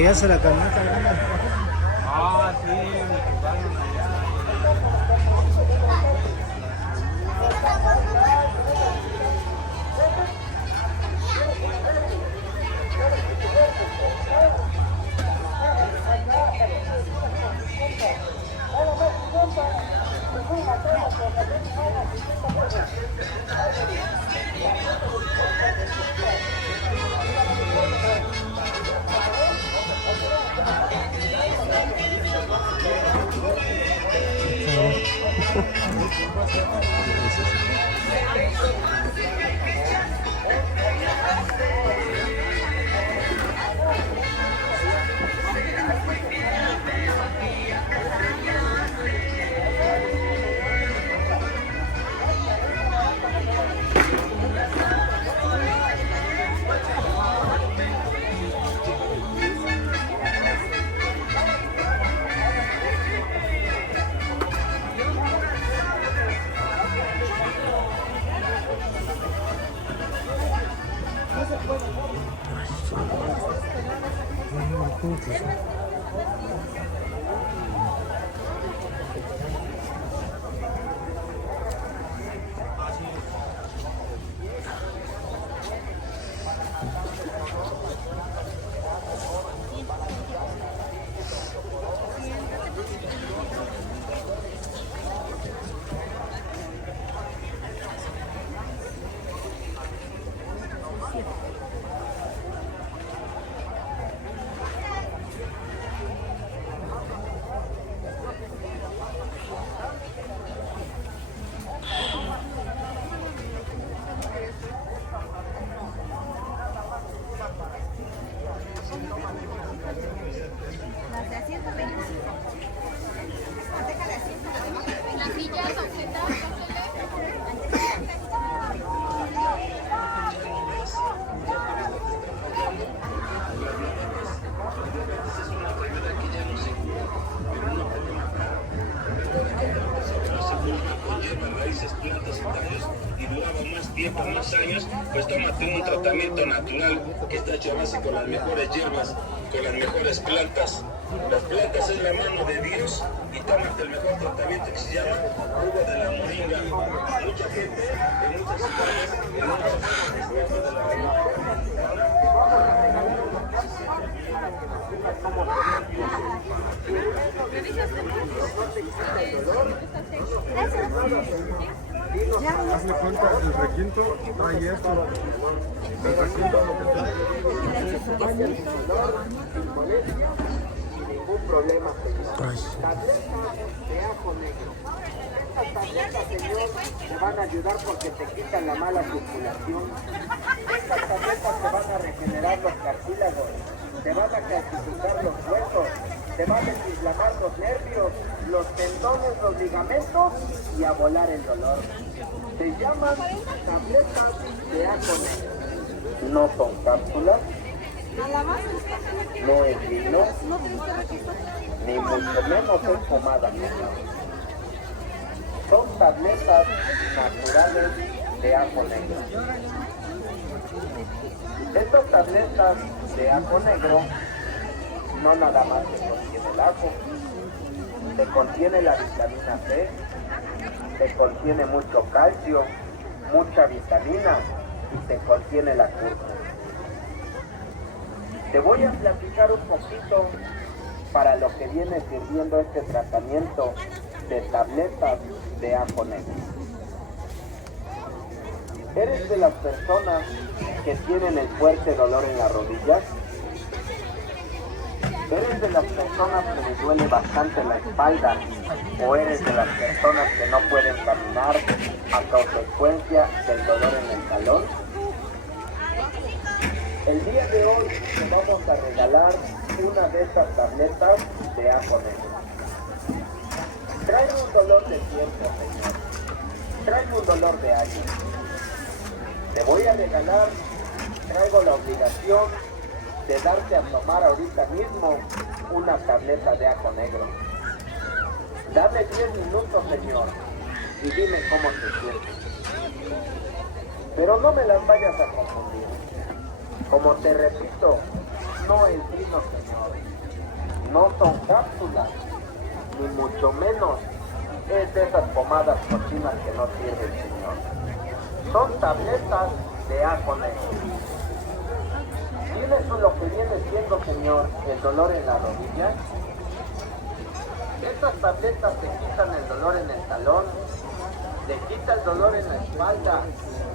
allá se la camioneta grande. Ah, sí, me tocaron allá. Las de a 125. Manteca de a 100, las sillas son sentadas. Raíces, plantas y tallos y duraba más tiempo, más años, pues tómate un tratamiento natural que está hecho a base con las mejores hierbas, con las mejores plantas. Las plantas es la mano de Dios y tómate el mejor tratamiento que se llama jugo de la moringa. Mucha gente en muchas ciudades, en muchas de la Hazle cuenta, el requinto trae esto. El requinto lo que trae. Sin ningún problema. Tabletas de ajo negro. Estas tabletas, señor, te van a ayudar porque te quitan la mala circulación. Estas tabletas te van a regenerar los cartílagos, te van a calcificar los huesos, te van a desinflamar los nervios, los tendones, los ligamentos y a volar el dolor. Se llaman tabletas de ajo negro. No son cápsulas, no es vino, ni mucho menos es pomada. Son tabletas naturales de ajo negro. Estas tabletas de ajo negro no nada más te contiene el ajo, te contiene la vitamina C, te contiene mucho calcio, mucha vitamina y te contiene la cúrcuma. Te voy a platicar un poquito para lo que viene sirviendo este tratamiento de tabletas de ajo negro. ¿Eres de las personas que tienen el fuerte dolor en las rodillas? ¿Eres de las personas que les duele bastante la espalda? ¿O eres de las personas que no pueden caminar a consecuencia del dolor en el talón? El día de hoy te vamos a regalar una de estas tabletas de ajo negro. Trae un dolor de tiempo, señor. Trae un dolor de años. Te voy a regalar, traigo la obligación de darte a tomar ahorita mismo una tableta de ajo negro. Dame 10 minutos, señor, y dime cómo te sientes. Pero no me las vayas a confundir. Como te repito, no es vino, Señor. No son cápsulas, ni mucho menos es de esas pomadas cochinas que no sirven, Señor. Son tabletas de ajo negro. ¿Tienes lo que viene siendo, Señor, el dolor en la rodilla? Estas tabletas te quitan el dolor en el talón, te quita el dolor en la espalda,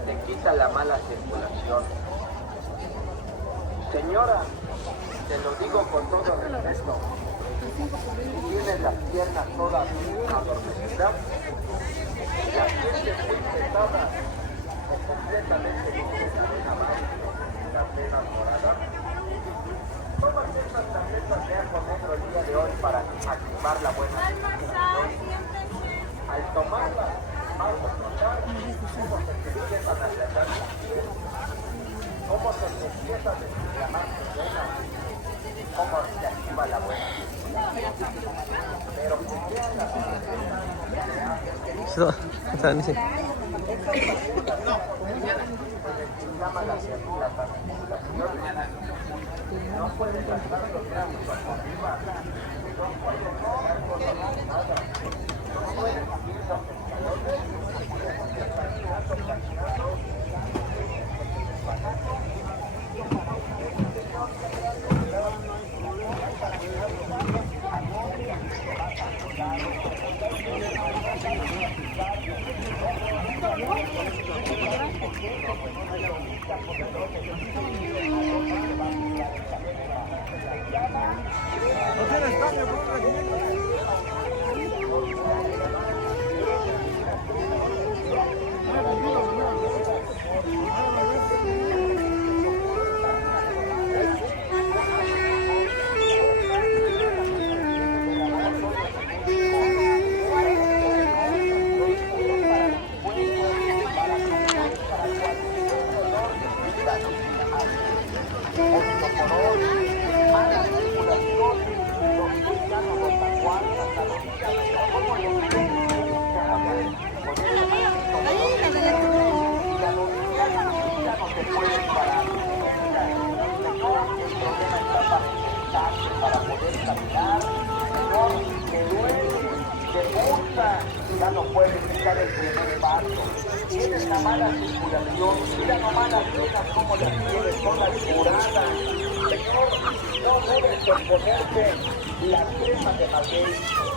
te quita la mala circulación. Señora, te lo digo con todo respeto, si tienes las piernas todas adormecidas, las sientes muy pesadas o completamente una las venas moradas, tomas estas tabletas de ajo negro el día de hoy para activar la buena circulación. Al tomarlas, vas a notar cómo se te empiezan a apretar las pies, cómo se te empieza a desinflamar tu vena, cómo se activa la buena circulación. Pero que sean las tabletas de ajo negro, llama la circulación, no puedes gastar los brazos hacia arriba, no puedes gastar con la nada, no puedes subir los escalones, porque estás ocasionando ¿No tienes cambio por un regimiento? ya no puedes echar el primer paso. Tienes la mala circulación, mira nomás las venas como las tienes, todas curadas. Señor, no debes ponerte la crema de maguey.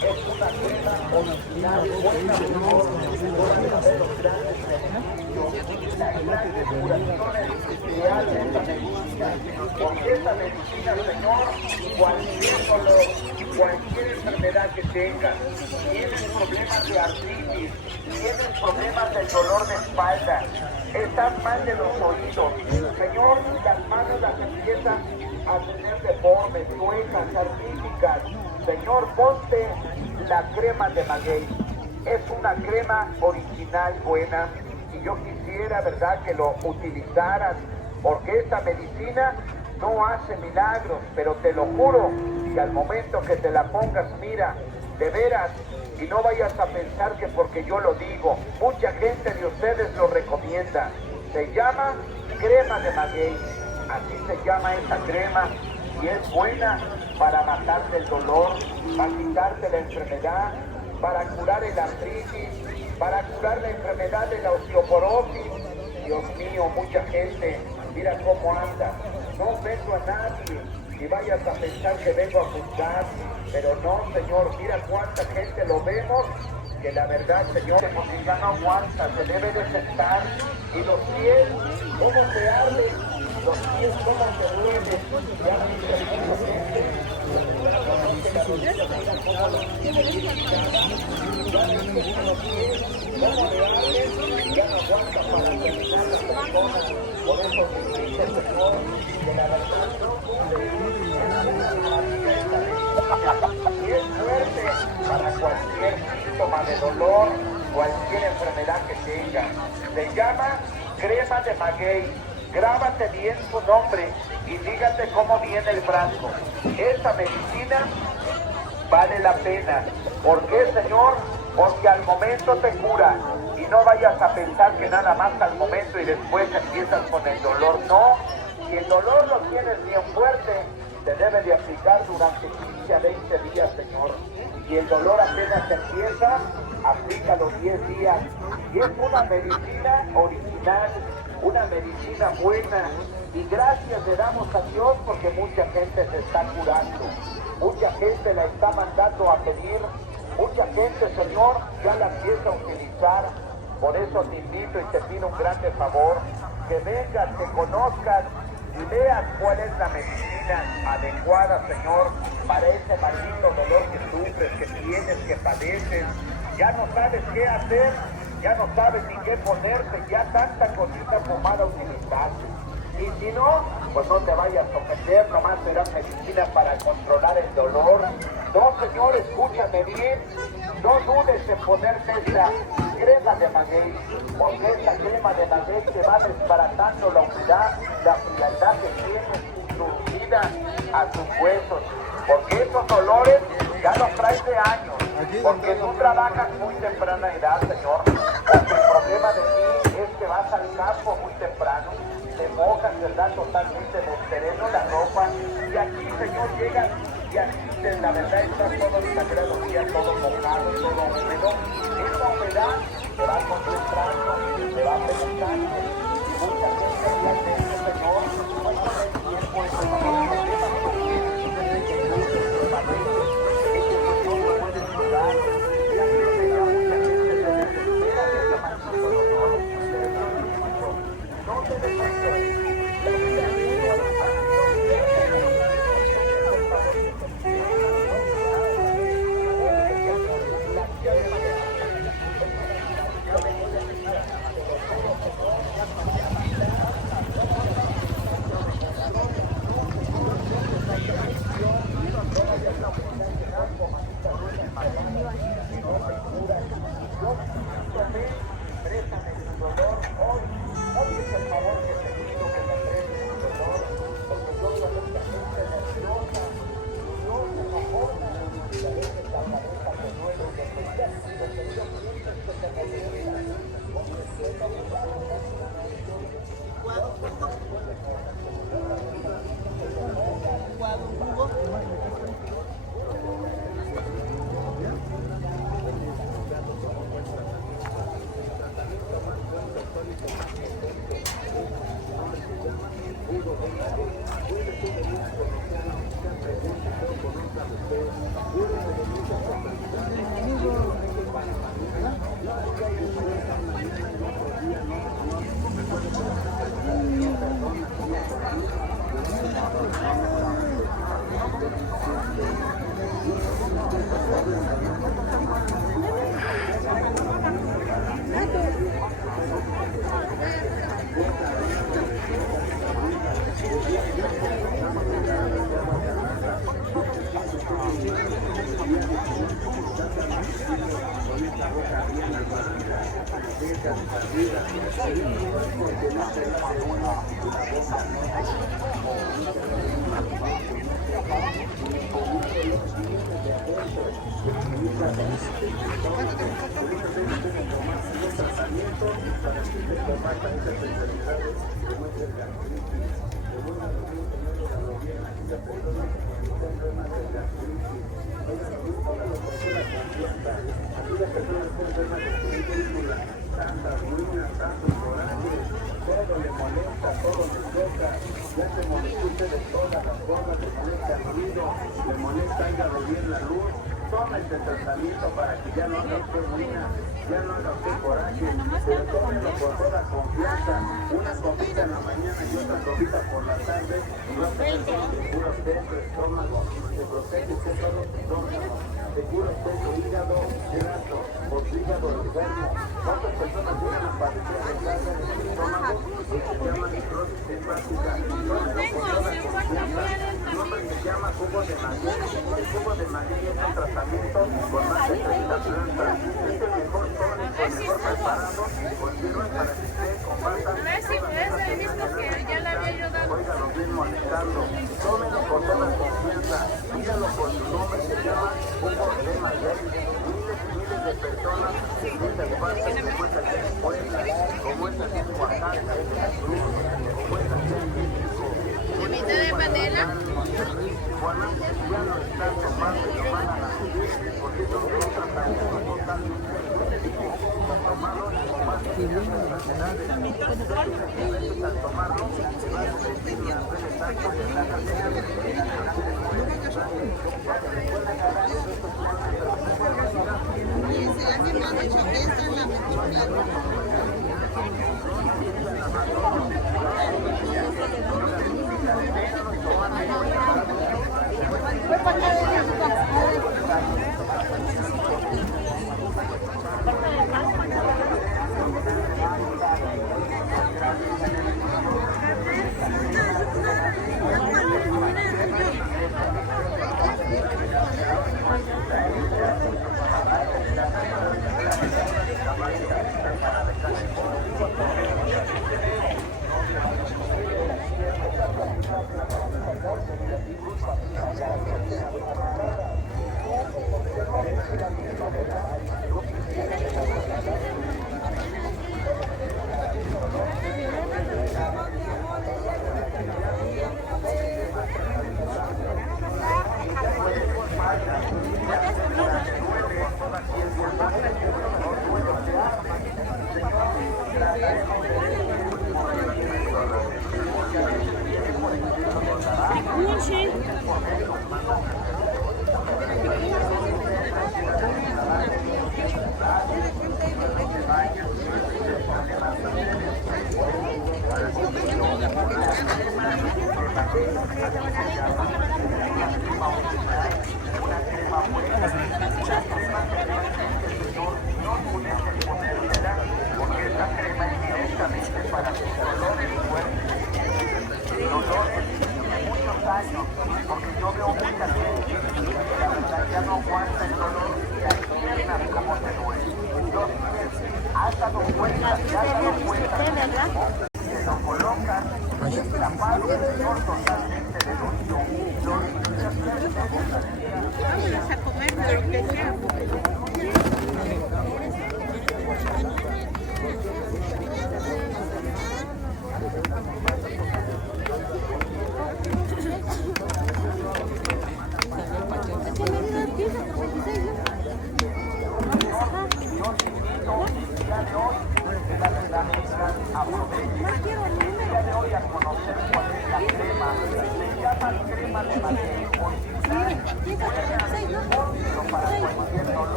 Es una crema original, buena, Señor, de los grandes beneficios, las grandes curaciones que hace esta medicina. Porque esta medicina, Señor, cualquier dolor, cualquier enfermedad que tengas, tienes problemas de artritis, tienes problemas del dolor de espalda, estás mal de los oídos, Señor, las manos las empiezan a tener deformes, chuecas, artísticas. Señor, ponte la crema de maguey. Es una crema original buena y yo quisiera, verdad, que lo utilizaras, porque esta medicina no hace milagros, pero te lo juro que al momento que te la pongas, mira, de veras, y no vayas a pensar que porque yo lo digo, mucha gente de ustedes lo recomienda. Se llama crema de maguey, así se llama esta crema, y es buena para matarte el dolor, para quitarte la enfermedad, para curar el artritis, para curar la enfermedad de la osteoporosis. Dios mío, mucha gente, mira cómo anda. No vengo a nadie y vayas a pensar que vengo a juzgar, pero no, Señor, mira cuánta gente lo vemos, que la verdad, Señor, porque ya no aguanta, se debe de sentar, y los pies, ¿cómo se arden? Los pies, ¿cómo se duelen? Ya no hay mucha gente, que la rodilla tenga como los pies debilitados, ya no entienden los pies, ¿cómo le arden? Ya no aguanta para caminar las personas, por eso te dice el Señor, que la verdad y es fuerte para cualquier síntoma de dolor, cualquier enfermedad que tenga. Se llama crema de maguey. Grábate bien su nombre y dígate cómo viene el frasco. Esta medicina vale la pena. ¿Por qué, Señor? Porque al momento te cura. Y no vayas a pensar que nada más al momento y después empiezas con el dolor. No, si el dolor lo tienes bien fuerte, Se debe de aplicar durante 15 a 20 días, Señor. Y el dolor apenas empieza, aplica los 10 días. Y es una medicina original, una medicina buena. Y gracias le damos a Dios porque mucha gente se está curando. Mucha gente la está mandando a pedir. Mucha gente, Señor, ya la empieza a utilizar. Por eso te invito y te pido un grande favor, que vengas, te conozcas y veas cuál es la medicina adecuada, Señor, para ese maldito dolor que sufres, que tienes, que padeces. Ya no sabes qué hacer, ya no sabes ni qué ponerte, ya tanta cosita fumada utilizaste. Y si no, pues no te vayas a ofender, nomás será medicina para controlar el dolor. No, Señor, escúchame bien, no dudes en ponerte esta crema de maguey, porque esta crema de maguey te va desbaratando la humedad, la frialdad que tienes surgida a tus huesos, porque esos dolores ya los traes de años, porque tú trabajas muy temprana edad, Señor, porque el problema de ti es que vas al campo muy temprano, te mojas, ¿verdad? Totalmente de sereno la ropa, y aquí, Señor, llegas y aquí la verdad está todo el sagrado día, todo mojado, todo húmedo. Esa humedad se va concentrando, se va penetrando, y mucha gente la tiene, Señor, no con el tiempo, eso no es un problema, no te desesperes. aceite de panela.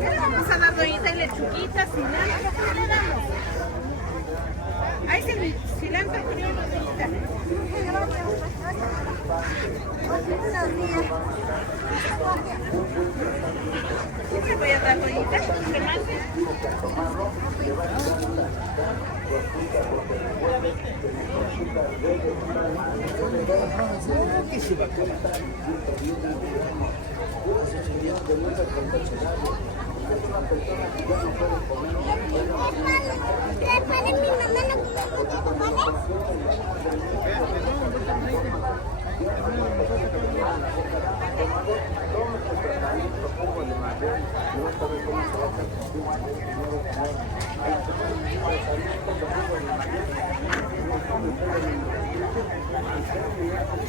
¿Qué le vamos a dar, doñita? Y lechuguitas y nada. ¿Qué le damos? Ahí sí, cilantro y doñita. ¿Qué le voy a dar, doñita? ¿Qué más?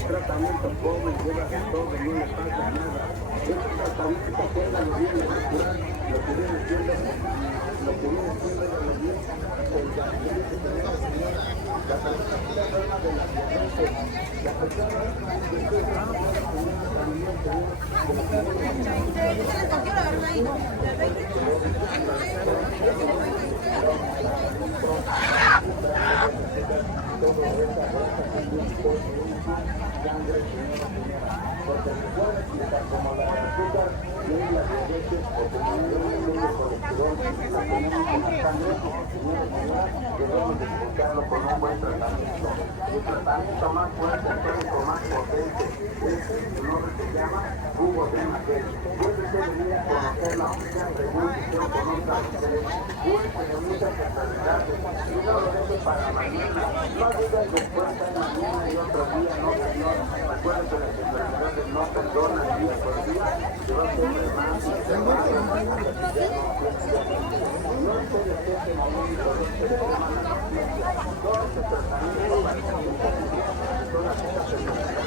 Tratamiento pobre, lleva de todo, no le pasa nada. Estos tratamientos acuerdan lo bien natural, lo que viene siendo la bien, la persona de la diabetes, la persona debemos de buscarlo con un buen tratamiento. El tratamiento más fuerte, más potente, es un nombre que se llama jugo de maguey. Puede ser venir a conocer la oficina, pregunte, yo conozco a ustedes, cuéntenle muchas enfermedades y no lo dejen para mañana. No digan después de mañana y otro día, no señor. Recuerden que las enfermedades no perdonan día por día, se va a hacer más y se va a hacer no se deteste el momento de que se llama la ciencia. Todo este tratamiento para que todas estas enfermedades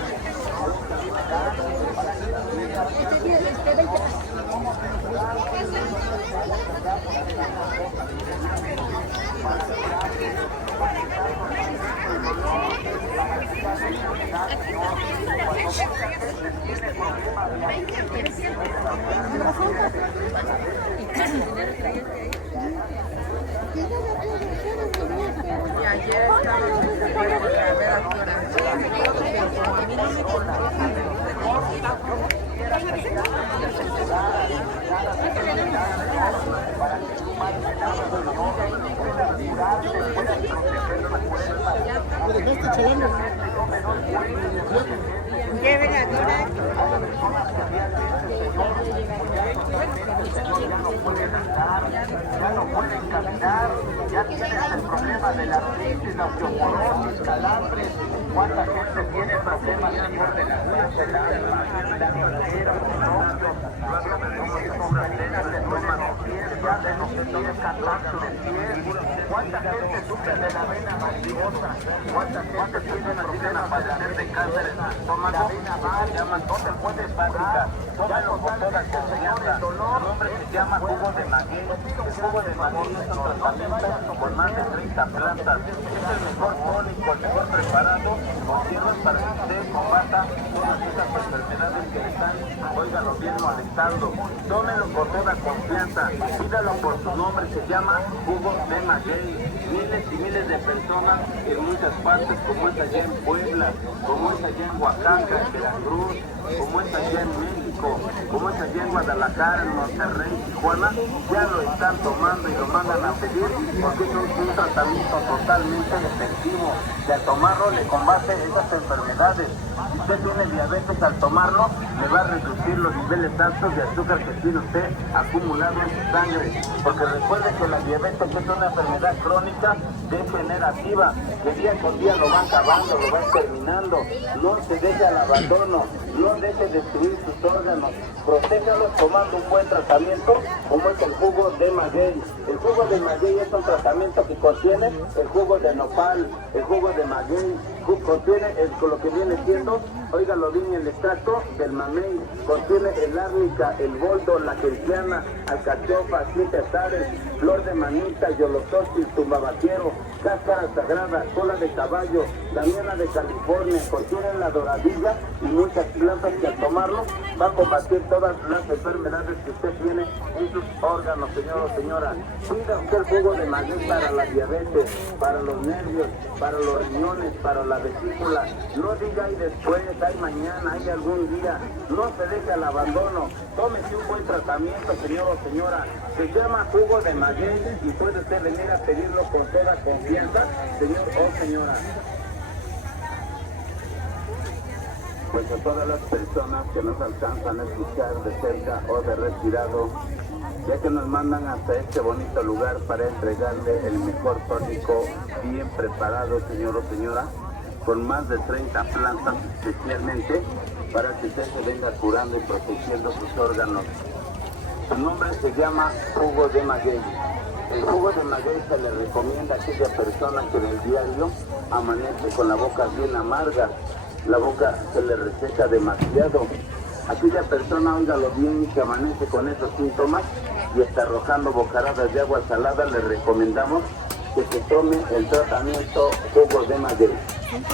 Y ayer estaba a ver a qué hora. Como a mí no me conoce, llévela, Dora. Ya no pueden caminar, ya tienen el problema de la artritis, la osteoporosis, calambres. ¿Cuánta gente tiene problemas, señor, de la grasa, el alma, la cadera, los hombros, las cadenas de duelen los pies, ya de los pies, cansancio de pies? ¿Cuánta gente sufre de la vena variciosa? ¿Cuánta gente tiene problemas para padecer de cáncer? Toman la vena mal, llaman, no se puede fábrica. Tómalo con toda confianza. El nombre se llama jugo de maguey. El jugo de maguey es un tratamiento con más de 30 plantas. Es el mejor tónico, el mejor preparado con hierbas para que usted combata todas esas enfermedades que le están, óigalo bien, molestando. Tómelo con toda confianza. Pídalo por su nombre, se llama jugo de maguey. Miles y miles de personas en muchas partes, como es allá en Puebla, como es allá en Oaxaca, en Veracruz, como es allá en México, como es allá en Guadalajara, en Monterrey, Tijuana, ya lo están tomando y lo mandan a pedir porque es un tratamiento totalmente efectivo. Y al tomarlo le combate esas enfermedades. Si usted tiene diabetes, al tomarlo le va a reducir los niveles altos de azúcar que tiene usted acumulado en su sangre. Porque recuerde que la diabetes es una enfermedad crónica degenerativa que día con día lo va acabando, lo va exterminando. No se deje al abandono, no deje destruir sus órganos. órganos. Protéjalos tomando un buen tratamiento como es el jugo de maguey. El jugo de maguey es un tratamiento que contiene el jugo de nopal, el jugo de maguey, contiene lo que viene siendo, óigalo bien, el extracto del mamey, contiene el árnica, el boldo, la gentiana, alcachofa, quintetares, flor de manita, yolosotil, tumbabaquiero, cáscara sagrada, cola de caballo, la miel de California, contiene la doradilla y muchas plantas que al tomarlo va a combatir todas las enfermedades que usted tiene en sus órganos, señor o señora. Pida usted el jugo de maguey para la diabetes, para los nervios, para los riñones, para la vesícula. No diga ahí después, hay mañana, hay algún día. No se deje al abandono. Tómese un buen tratamiento, señor o señora. Se llama jugo de maguey y puede usted venir a pedirlo con toda confianza, señor o señora. Pues a todas las personas que nos alcanzan a escuchar de cerca o de retirado, ya que nos mandan hasta este bonito lugar para entregarle el mejor tónico bien preparado, señor o señora, con más de 30 plantas especialmente para que usted se venga curando y protegiendo sus órganos. Su nombre se llama jugo de maguey. El jugo de maguey se le recomienda a aquella persona que en el diario amanece con la boca bien amarga, la boca se le reseca demasiado. Aquella persona, óigalo bien, que amanece con esos síntomas y está arrojando bocaradas de agua salada, le recomendamos que se tome el tratamiento jugo de maguey.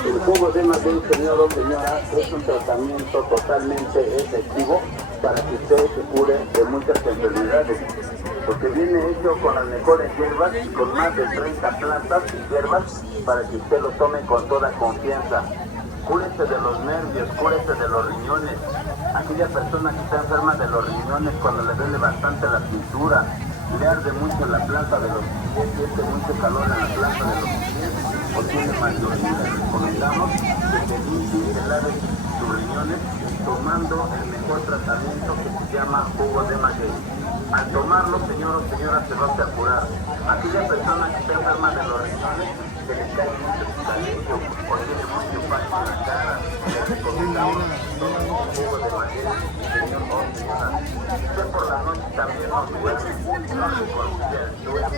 El jugo de maguey, señor o señora, es un tratamiento totalmente efectivo para que usted se cure de muchas enfermedades, porque viene hecho con las mejores hierbas, con más de 30 plantas y hierbas, para que usted lo tome con toda confianza. Cúrese de los nervios, cúrese de los riñones. Aquella persona que está enferma de los riñones, cuando le duele bastante la cintura, le arde mucho la planta de los pies, siente mucho calor en la planta de los pies, o tiene mayoría, le recomendamos que se limpie y se lave sus riñones tomando el mejor tratamiento que se llama jugo de maguey. Al tomarlo, señor o señora, se va a curar. Aquella persona que está enferma de los riñones, que le cae mucho cabello o tiene mucho paño en la cara, le recomendamos tomar un jugo de maguey, señor o señora. Si usted por la noche también no duerme, no se consigue el sueño,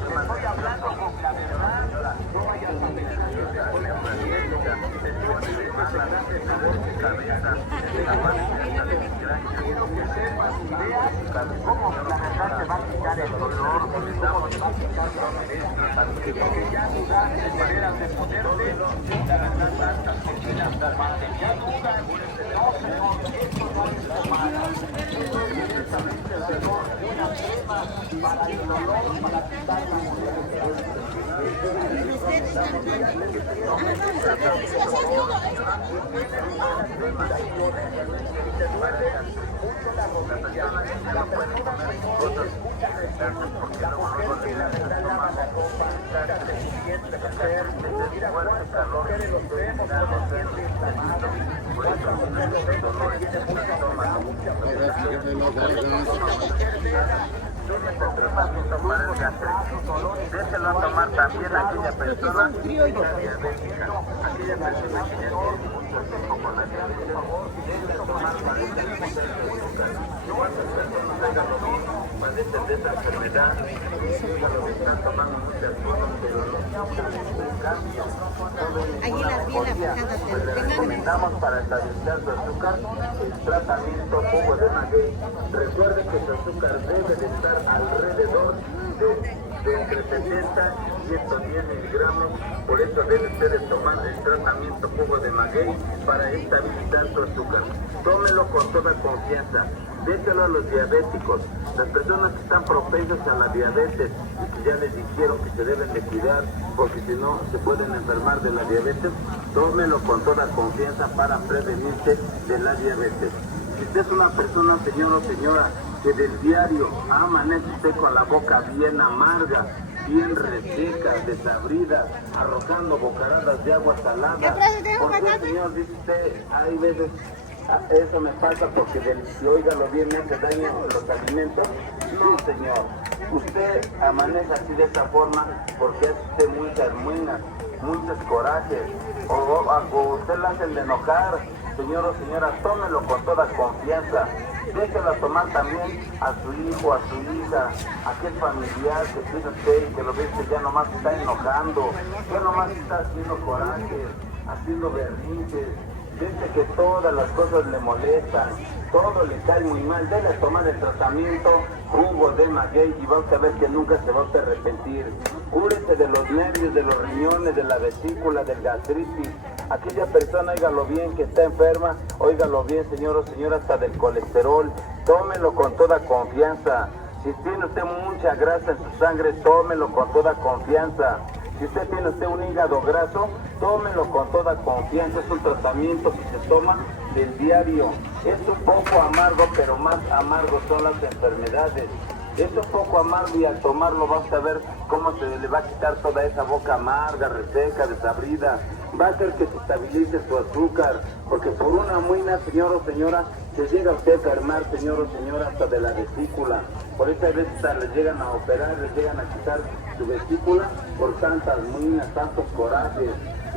se la estoy hablando con la verdad, no vayas a pensar quiero que sepas y veas cómo la verdad te va a quitar el dolor, cómo te va a quitar la molestia, que ya dudas de maneras de ponerte, la verdad basta que quieras tomar, ya dudas, no señor, esto no es normal, esto es precisamente una crema para el dolor, para quitar la molestia. Déjelo a tomar también a aquella persona que tiene diabética, aquella persona que ya tiene mucho tiempo con la diabetes, déjelo tomar para el ¿cuántas personas tengan lo mismo? Padecen de esta enfermedad, dígalo que están tomando muchas cosas, pero no cambio. Allí las vi en la fachada. Pues le recomendamos para estabilizar su azúcar el tratamiento jugo de maguey. Recuerde que su azúcar debe de estar alrededor de entre 70 y 110 miligramos, por eso debe usted de tomar el tratamiento jugo de maguey para estabilizar su azúcar. Tómelo con toda confianza, déselo a los diabéticos, las personas que están propensas a la diabetes y que ya les dijeron que se deben de cuidar porque si no se pueden enfermar de la diabetes, tómelo con toda confianza para prevenirse de la diabetes. Si usted es una persona, señor o señora, que del diario amanece usted con la boca bien amarga, bien reseca, desabrida, arrojando bocaradas de agua salada. ¿Por qué, señor? Dice usted, hay veces Eso me pasa porque si óigalo bien me hace daño los alimentos. No, señor. Usted amanece así de esta forma porque hace usted muchos corajes. O usted la hacen de enojar. Señor o señora, tómelo con toda confianza. Déjela tomar también a su hijo, a su hija, a aquel familiar que tiene usted y que lo ve que ya nomás está enojando, ya nomás está haciendo corajes, haciendo berrinches. Dice que todas las cosas le molestan, todo le cae muy mal. Debe tomar el tratamiento jugo de maguey y va a ver que nunca se va a arrepentir. Cúrese de los nervios, de los riñones, de la vesícula, del gastritis. Aquella persona, óigalo bien, que está enferma, óigalo bien, señor o señora, hasta del colesterol. Tómelo con toda confianza. Si tiene usted mucha grasa en su sangre, tómelo con toda confianza. Si usted tiene un hígado graso, tómelo con toda confianza. Es un tratamiento que se toma del diario. Es un poco amargo, pero más amargo son las enfermedades. Es un poco amargo y al tomarlo vas a ver cómo se le va a quitar toda esa boca amarga, reseca, desabrida. Va a hacer que se estabilice su azúcar, porque por una muina, señor o señora, se llega a usted a enfermar, señor o señora, hasta de la vesícula. Por eso a veces les llegan a operar, les llegan a quitar su vesícula por tantas muinas, tantos corajes.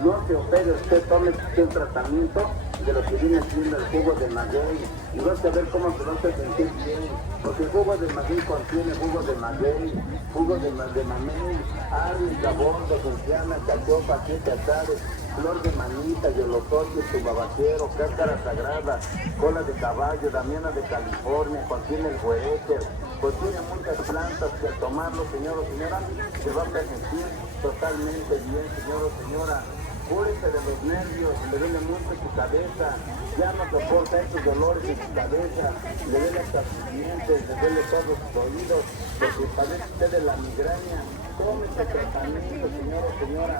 No se opere usted, tome un tratamiento de lo que viene siendo el jugo de maguey y vas a ver cómo se va a sentir bien, porque el jugo de maguey contiene jugo de maguey, jugo de mamey, arroz, jabón, genciana, cachopa, 7 azares, flor de manita, yolotote, tubabaquero, cáscara sagrada, cola de caballo, damiana de California, contiene el huereter, contiene muchas plantas que al tomarlo, señor o señora, se va a sentir totalmente bien, señor o señora. Cúrese de los nervios, le duele mucho su cabeza, ya no soporta esos dolores en su cabeza, le duele hasta sus dientes, le duele todos sus oídos, porque padece usted de la migraña. Tome este tratamiento, señor o señora.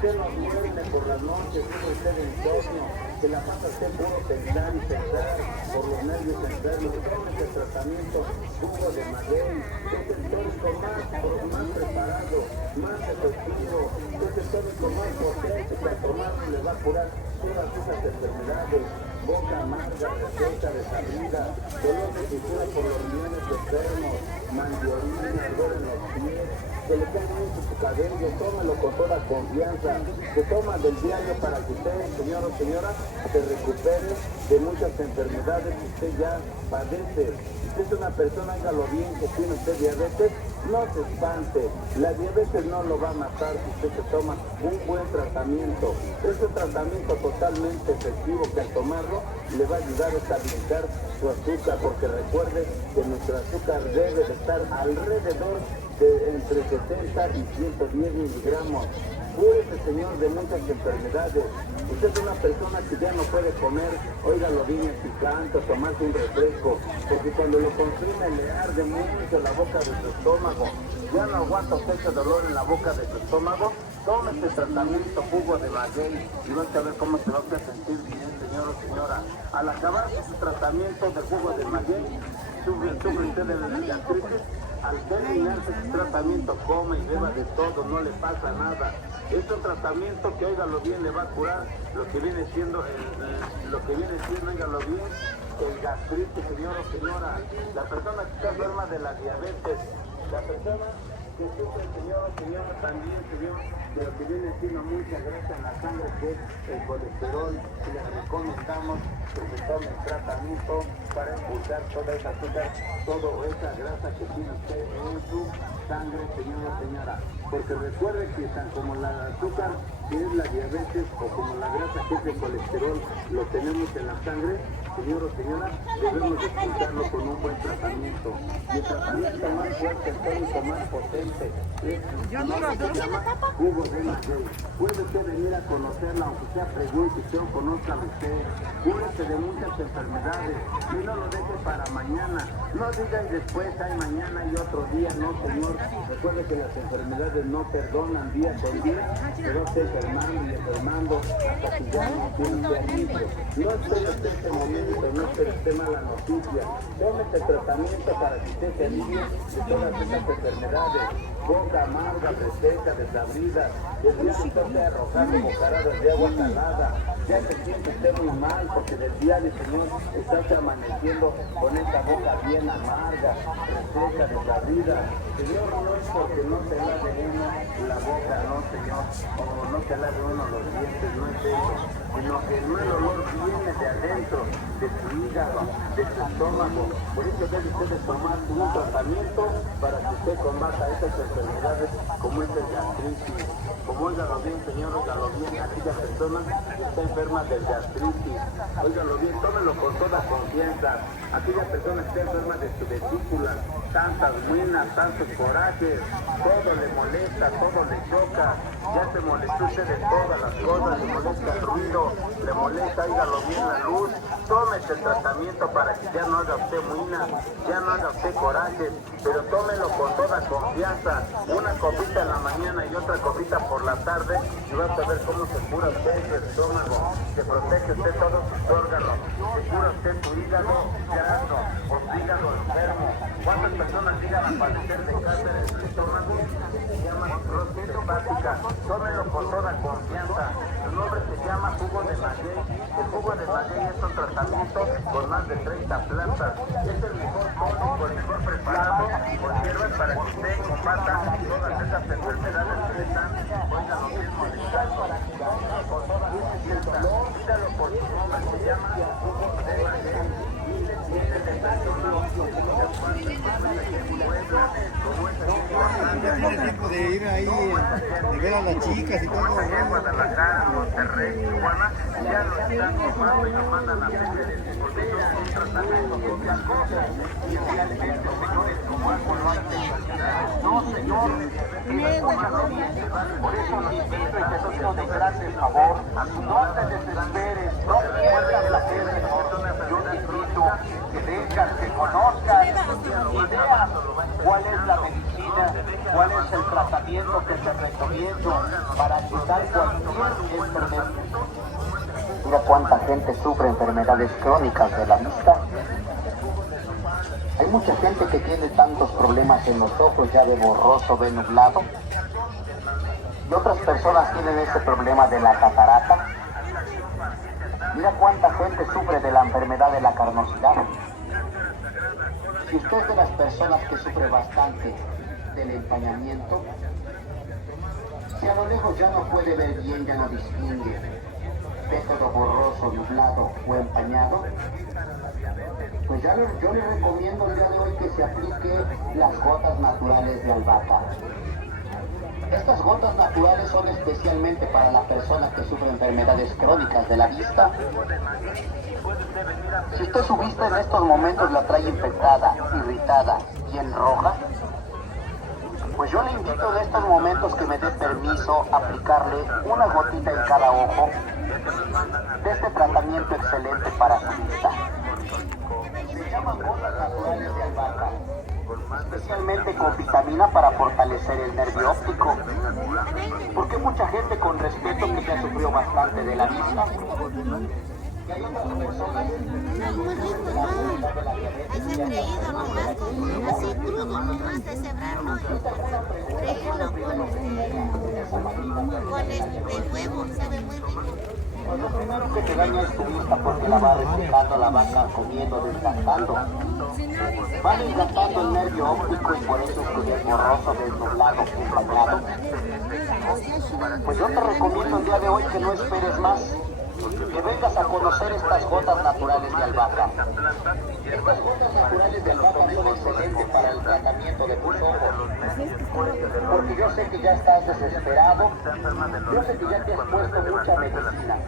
Usted no duerme por las noches, tiene usted de insomnio, que la pasa usted puro pensar y pensar por los nervios enfermos. Tome este tratamiento jugo de maguey, es el tónico más preparado, más efectivo, es el tónico más potente que al tomarlo le va a curar todas esas enfermedades. Boca amarga, reseca, desabrida, dolor de cintura por los riñones enfermos, mandiorín, ardor en los pies, que le cae mucho su cabello, tómalo con toda confianza. Se toma del diario para que usted, señor o señora, se recupere de muchas enfermedades que usted ya padece. Si usted es una persona, hágalo bien, que tiene usted diabetes, no se espante. La diabetes no lo va a matar si usted se toma un buen tratamiento. Es un tratamiento totalmente efectivo que al tomarlo le va a ayudar a estabilizar su azúcar, porque recuerde que nuestro azúcar debe de estar alrededor de entre 70 y 110 miligramos. Cúrese, señor, de muchas enfermedades. Usted es una persona que ya no puede comer, óigalo bien, picante, tomarse un refresco, porque cuando lo consume le arde mucho la boca de su estómago. Ya no aguanta usted ese dolor en la boca de su estómago. Tome este tratamiento jugo de maguey y vas a ver cómo se va a sentir bien, señor o señora. Al acabar su tratamiento de jugo de maguey, sufre usted de la gastritis. Al terminarse su tratamiento, coma y beba de todo, no le pasa nada. Es un tratamiento que, óigalo bien, le va a curar lo que viene siendo, óigalo bien, el gastritis, señor o señora. La persona que está enferma de la diabetes, la persona que sufre, señor o señora, también, señor, de lo que viene siendo mucha grasa en la sangre, que es el colesterol, y les recomendamos que se tome el tratamiento para expulsar toda esa azúcar, toda esa grasa que tiene usted en su sangre, señor o señora. Porque recuerde que tan como la azúcar, que es la diabetes, o como la grasa, que es el colesterol, lo tenemos en la sangre, señor o señora, debemos de expulsarlo con un buen tratamiento. Y el tratamiento más fuerte, el tónico más potente, es jugo de maguey. Puede usted venir a conocerla, aunque sea pregunta, conozca usted. Cúrese de muchas enfermedades y no lo deje para mañana. No digan después, hay mañana y otro día. No, señor. Recuerde que las enfermedades no perdonan día con día. Se va usted enfermando y enfermando hasta que ya no tiene usted inicio. No espere usted este momento que no se les dé mala noticia. Tómese el tratamiento para que usted se alivie de todas estas enfermedades. Boca amarga, reseca, desabrida, el día que usted esté arrojando bocaradas de agua salada, ya se siente usted muy mal porque del día de Señor está amaneciendo con esta boca bien amarga, reseca, desabrida. Señor, no es porque no se lave uno la boca, no Señor, o no se lave uno los dientes, no es eso, sino que el mal olor viene de adentro, de su hígado, de su estómago. Por eso debe usted tomar un tratamiento para que usted combata estas enfermedades como es el gastritis. Como óigalo bien, Señor, óigalo bien, aquella persona que está enferma del gastritis, óigalo bien, tómelo con toda confianza. Aquella persona que está enferma de su vesícula, tantas ruinas, tantos corajes, todo le molesta, todo le choca, ya se molestó usted de todas las cosas, le molesta el ruido, le molesta, óigalo bien, la luz. Tómese el tratamiento para que ya no haga usted muina, ya no haga usted coraje, pero tómelo con toda confianza, una copita en la mañana y otra copita por la tarde, y vas a ver cómo se cura usted el estómago, se protege usted todos sus órganos, se cura usted su hígado graso o su hígado enfermo. ¿Cuántas personas llegan a padecer de cáncer en el estómago? Se llama cirrosis hepática. Tómelo con toda confianza. Su nombre se llama jugo de maguey. El jugo de maguey es un tratamiento con más de 30 plantas. Es el mejor tónico, el mejor preparado con hierbas para que usted combata todas esas enfermedades que le están, oigan, lo mismo molestando. Con toda confianza. Pídalo por su nombre, se llama jugo de maguey. Ya tiene tiempo de ir ahí, de ver a las chicas y todo. Guadalajara, Monterrey, Tijuana, ya lo están tomando y lo mandan a hacer porque ellos son tratamientos con las cosas y realmente, señores, como algo no hace no, señor, por eso los invito y te pido de grande favor, no te desesperes, no pierdas la fe, Señor. Yo te invito que vengas, que conozcas y veas cuál es la medicina, cuál es el tratamiento que te recomiendo para quitar cualquier enfermedad. Mira cuánta gente sufre enfermedades crónicas de la vista. Hay mucha gente que tiene tantos problemas en los ojos, ya de borroso, de nublado. Y otras personas tienen ese problema de la catarata. Mira cuánta gente sufre de la enfermedad de la carnosidad. Si usted es de las personas que sufre bastante del empañamiento, si a lo lejos ya no puede ver bien, ya no distingue, ve todo borroso, nublado o empañado, pues yo le recomiendo el día de hoy que se aplique las gotas naturales de albahaca. Estas gotas naturales son especialmente para la persona que sufre enfermedades crónicas de la vista. Si usted su vista en estos momentos la trae infectada, irritada y en roja, pues yo le invito en estos momentos que me dé permiso a aplicarle una gotita en cada ojo de este tratamiento excelente para su vista. Se llaman gotas naturales de albahaca, especialmente con vitamina para fortalecer el nervio óptico, porque mucha gente con respeto que ya sufrió bastante de la vista. Y hay otras personas Ese freído nomás, así crudo nomás, deshebrarlo, freírlo con huevo, sabe muy rico. Lo primero que te daña es tu vista porque la va resecando la vaca comiendo, desgastando. Va desgastando el nervio óptico y por eso es que es borroso, desnublado, empañado. Pues yo te recomiendo el día de hoy que no esperes más, que vengas a conocer estas gotas naturales de albahaca. Estas gotas naturales de albahaca son excelentes para el tratamiento de tus ojos, porque yo sé que ya estás desesperado, yo sé que ya te has puesto mucha medicina,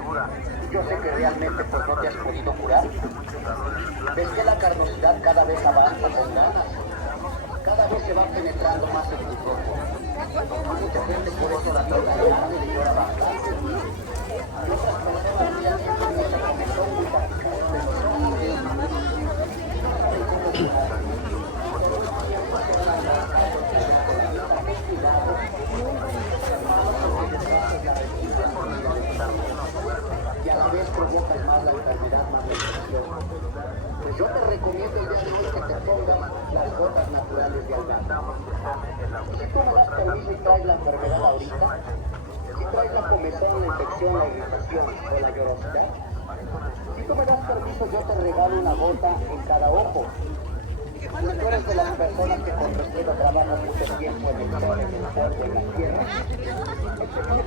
yo sé que realmente pues no te has podido curar. Ves que la carnosidad cada vez avanza con ganas, cada vez se va penetrando más en tus ojos. Mucha gente por eso la toca grande y llora bastante. Y otras personas ya tienen esa comezón muy particular de los ojos. Y a la vez provocas más la enfermedad, más la infección. tú sí traes la enfermedad ahorita, si traes la comezón, la infección, la irritación o la llorosidad, si tú me das permiso, yo te regalo una gota en cada ojo. Tú eres de las personas que con respeto trabajan mucho tiempo en el sol, en el polvo, en la tierra. No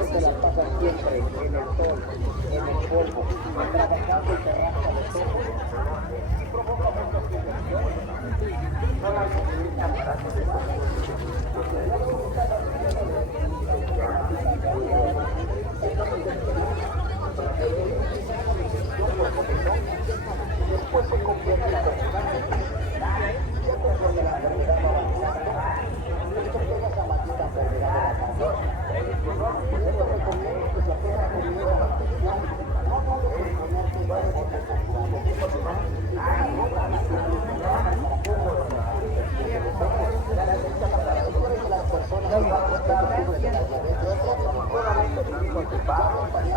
te la pasas siempre en el sol, en el polvo, trabajando y te rasca de todo. Y provoca muchas situaciones. No las utilizan para hacer después se convierte en constante. Ya conforme la enfermedad va avanzando, esto pega esa maldita enfermedad de la cáncer. Yo te recomiendo que si apenas comienza la infección, no dudes en ponerte un poco de las personas que van a estar de la diabetes, solamente vivimos de paz,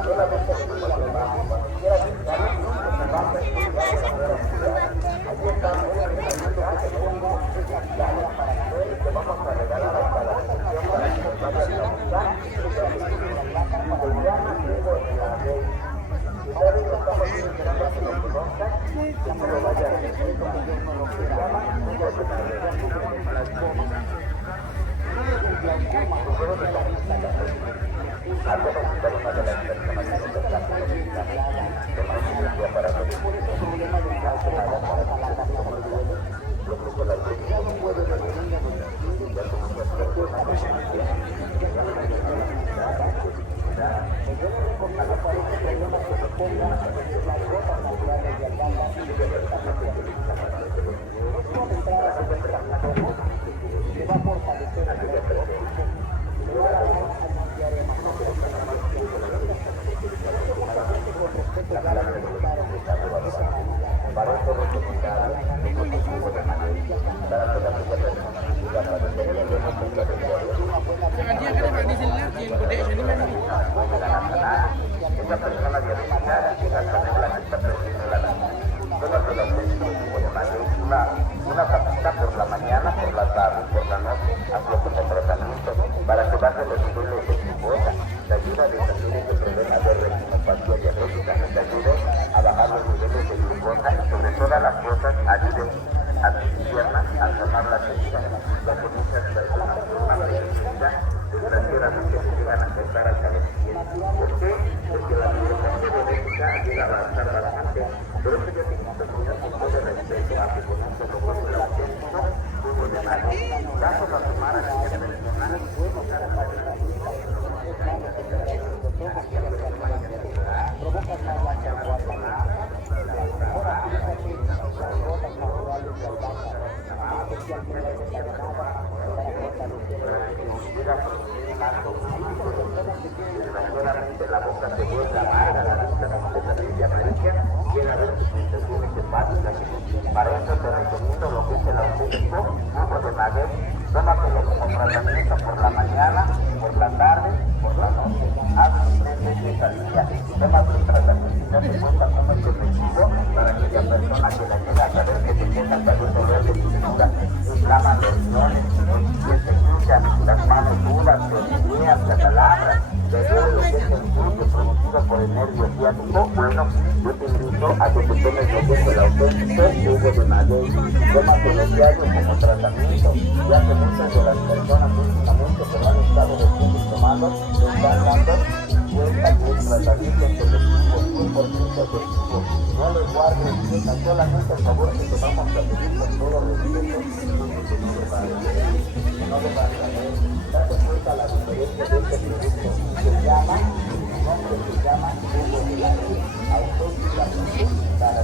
solamente vivimos de paz. Aquí está, obviamente, que te pongo es la cámara para que te vamos a regalar hasta la sección para que nos vayas a buscar. La placa para que y ahorita estamos esperando a que lo conozcan, ya me lo vaya a decir, porque yo no lo que llama, yo sé que me llamo el glaucoma. El glaucoma, nosotros de la vista, algo necesita una de las personas que no está la vista clara, para que por ese problema del glaucoma, para la casa no duele, lo que con la ya no puede ver niña, no entiende, ya como que se cuesta de sentir, ya no me gusta la vista. Yo le recomiendo para este problema que se ponga las gotas naturales de albahaca y de vegetales. Esto de entrada se ve transitorio, le va a fortalecer el nervio óptico, le va a dar a cambiar de manera. Con respecto a la vegetal, para esto recomendar el cultivo de maíz, para que la persona esta persona diagnosticada llega a tener la vista perdiendo la vista. Solo se le ofrece cultivo de maíz, una tapita por la mañana, por la tarde, por la noche, hazlo como tratamiento para que baje los niveles de glucosa. Te ayuda a disminuir el problema de retinopatía diabética, te ayuda a bajar los niveles de glucosa y sobre todas las cosas ayude a tus piernas a sanar las heridas. Ya que muchas personas por una medicina desgraciadamente se llegan a afectar hasta los pies. ¿Por qué? Porque la circunstancia diabética llega a avanzar bastante, pero esto ya tiene mucho cuidado con todo el respeto a que con un solo cuerpo de auténtico tuvo de mano. Vamos a tomar a la personal y podemos dar a la verdad. Provoca más la guatemala. Ahora fíjate las gotas naturales de albahaca, especialmente la granada, para fortalecer llega a producir un acto físico de personas que tienen desgraciadamente la boca se vuelve amarga, la vista completamente amarilla, llega a ver sus infecciones hepáticas. Para eso te recomiendo lo que es el auténtico jugo de maguey. Tómatelo como tratamiento por la mañana, por la tarde, por la noche. Hazlo 3 veces al día. Tómate un tratamiento y no te cuesta como es efectivo para aquella persona que le llega a saber que te empieza a salir dolor de cintura, inflaman los riñones, que se hinchan las manos duras, que hormiguean, que calabras, que duele lo que es el gluten producido por el nervio ciático. Bueno, yo te invito a que te tomes lo que es el auténtico jugo de maguey. Tómatelo diario como tratamiento, ya que muchas de las personas últimamente se lo han estado tomando, le están dando cuenta que es tratamiento selectivo, 100% efectivo. No les guardes, tan solamente el favor que te vamos a pedir con todo respeto. No le vas a ver, date cuenta la diferencia de este producto. Se llama, su nombre se llama jugo de maguey, auténticamente para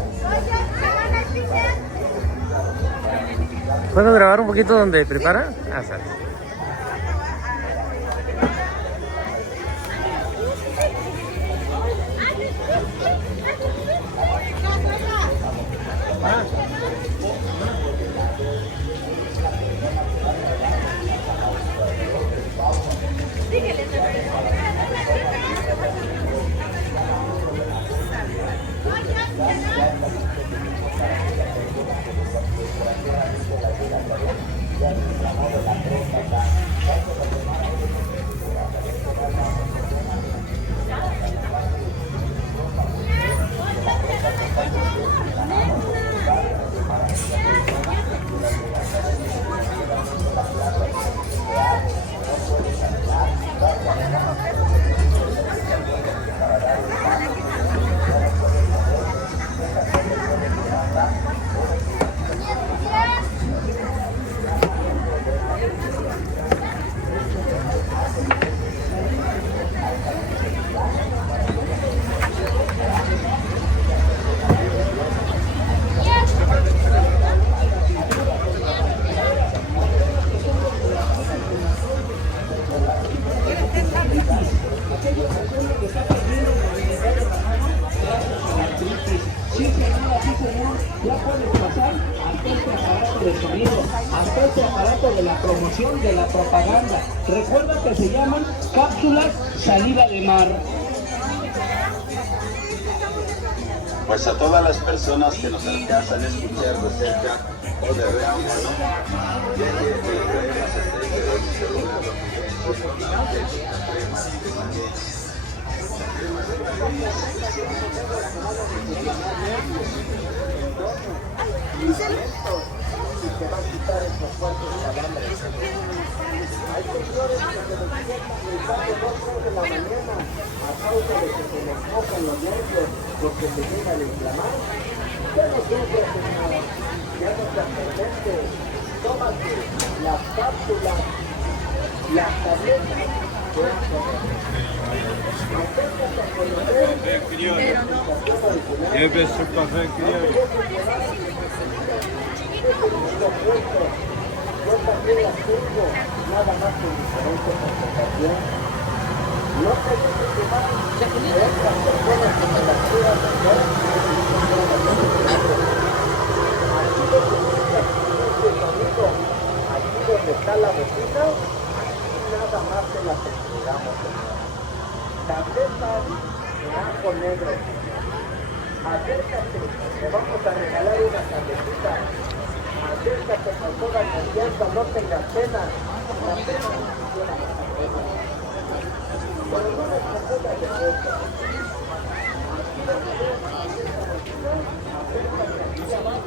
¿Puedo grabar un poquito donde prepara? Ah, sale. ya aplicación de la propaganda. Recuerda que se llaman cápsulas salida de mar. Pues a todas las personas que nos alcanzan a escuchar de cerca o de reojo, ¿no? Ya que traemos aceite de oliva celular, y se va a quitar estos fuertes calambres. Hay señores que se despiertan gritando 2 de la mañana a causa de que se les mojan los nervios porque se llegan a inflamar. Ya no sufre, señor, ya no se atormente. Tómate las cápsulas, las tabletas de acércate a conocer Lleves su café criollo. Yo también las tengo, nada más con diferente presentación. No te dejes llevar de estas personas que me las quieran vender. Aquí donde escuchas este sonido, aquí donde está la vecina, aquí nada más te las entregamos, señor. Tabletas en ajo negro. Acércate, te vamos a regalar una tabletita. Acércate con toda confianza, no tengas pena. La pena no funciona con la pena. Pero no les confundas de esto. Aquí donde ves esta vecina, acércate aquí abajo.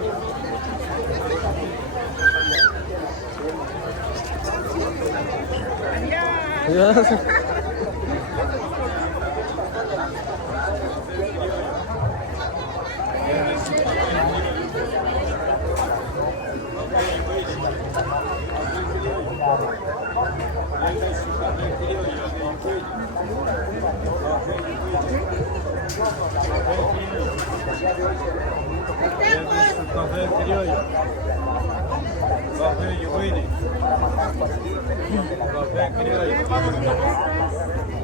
Café criollo. Café Yuini. Café criollo.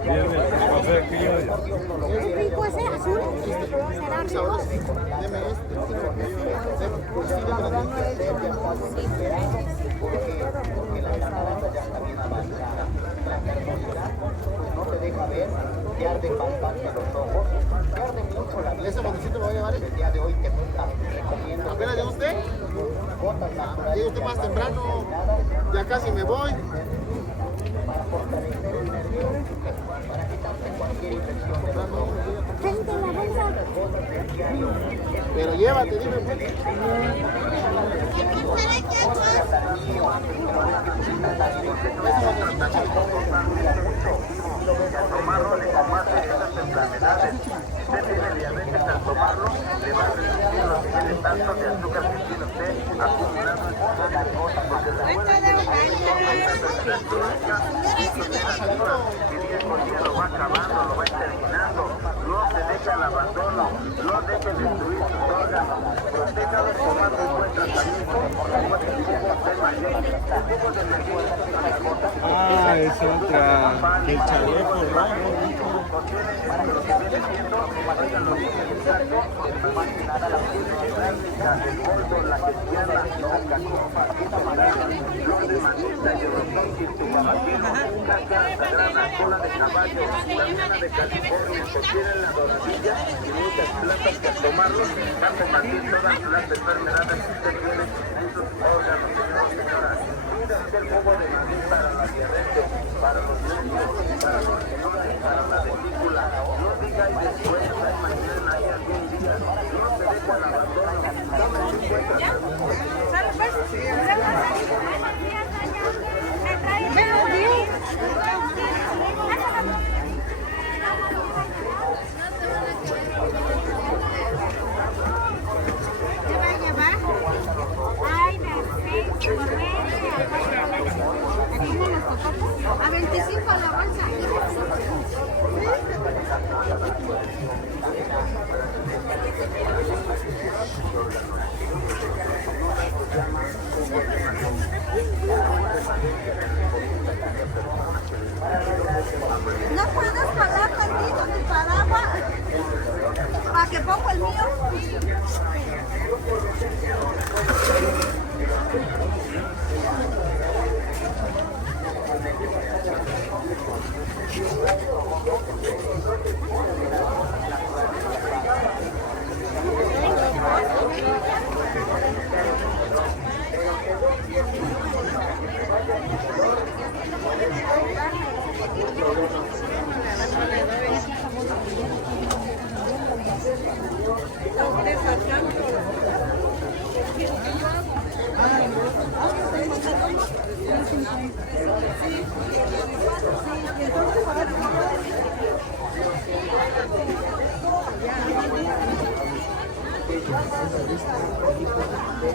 Lleves su café criollo. ¿Es rico ese azul? ¿Será rico? No te deja ver, te arde bastante los ojos, te arde mucho la vista. ¿Ese botecito lo voy a llevar? El día de hoy te recomiendo. ¿Apenas llega usted? Llega usted más temprano, ya casi me voy. Para fortalecer el nervio, para quitarte cualquier infección de los ojos. Gente, la bolsa. Pero llévate, dime pues. Al tomarlo le combate estas enfermedades. Si usted tiene diabetes, al tomarlo le va a reducir los niveles tanto de azúcar que tiene usted acumulado en su sangre. Porque recuerde que esta enfermedad crónica es una que día con día lo va acabando, lo va exterminando. No se deje al abandono, no deje destruir sus órganos. Proteja de tomar un buen tratamiento por la muerte de usted mayor. El tipo de energía es una cosa. Ah, es otra. El chaleco rojo. Contiene lo que viene siendo los ingredientes más que nada la práctica, el boldo, la cristiana, la cacofa, flor de manita, yorotonquis, tubabaquero, cáscara sagrada, cola de caballo, banana de California, contiene la doradilla y muchas plantas que al tomarlos van a combatir todas las enfermedades que usted tiene en sus órganos, señores y señoras. El jugo de maní para la diabetes, para los nervios, para los riñones, para la vesícula. No diga y después, hay mañana, hay algún día. No se deje al abandono. Dame 50. A 25 la bolsa. ¿No puedes pagar tantito mi paraguas? ¿Para que pongo el mío?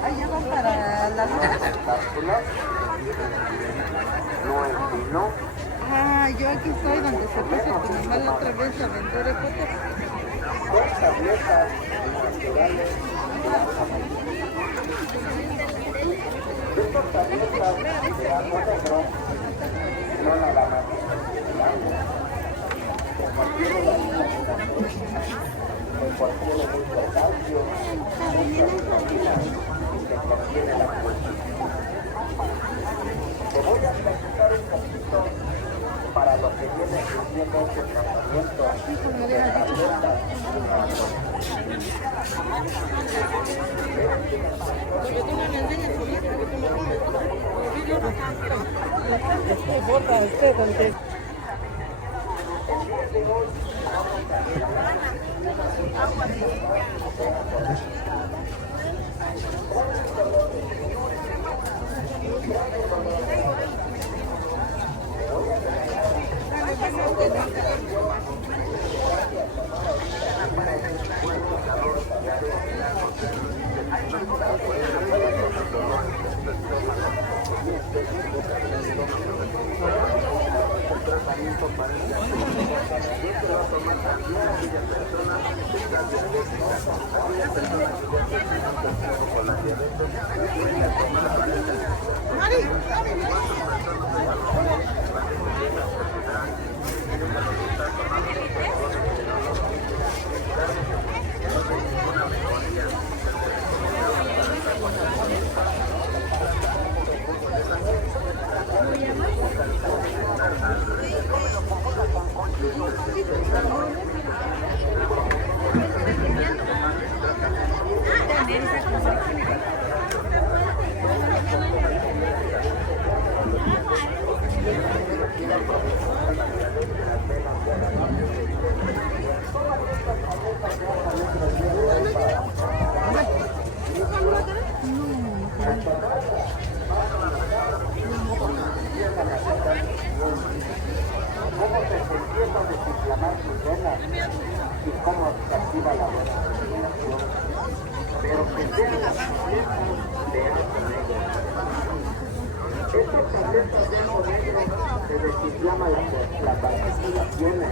Allá van para las Ah, yo aquí estoy donde se puso tu mamá la otra vez a vender ecotes. Te voy a platicar un poquito para los que tienen haciendo este tratamiento de tableta. Cómo se empieza a desinflamar sus venas y cómo se activa la buena circulación. Pero que sea de alto negro. Estas tabletas de alto negro se desinflama las articulaciones.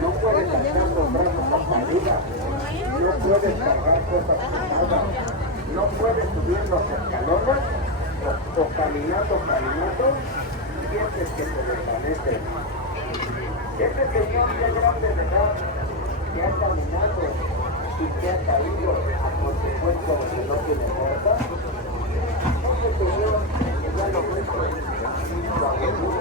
No puedes sacar los brazos hacia arriba. No puedes cargar cosas pesadas. No puedes subir los escalones o caminando, sientes que se desvanece. Este señor ya grande de edad, que ha caminado y que ha caído a consecuencia de que no tiene fuerza, ese señor que ya lo muestra, su abuelo